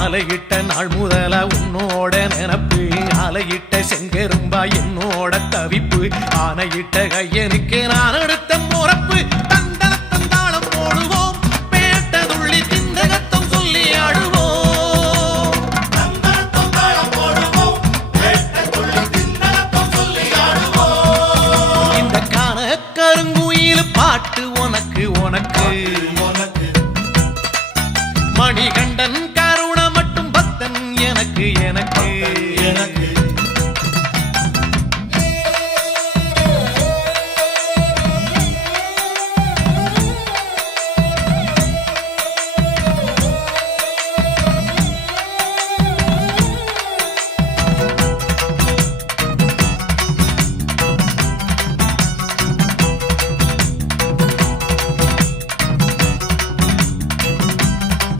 மாலையிட்ட நாள் முதல உன்னோட நினப்பு ஆலையிட்ட செங்கரும்பா என்னோட தவிப்பு ஆனையிட்ட கையனுக்கு நான் எடுத்த முறப்பு தந்தாளம் போடுவோம் பேட்டதுள்ளி திண்டகத்தம் சொல்லி ஆடுவோம் இந்த காண கருங்குயில் பாட்டு உனக்கு உனக்கு மணிகண்டன் கருண மட்டும் பக்தன் எனக்கு எனக்கு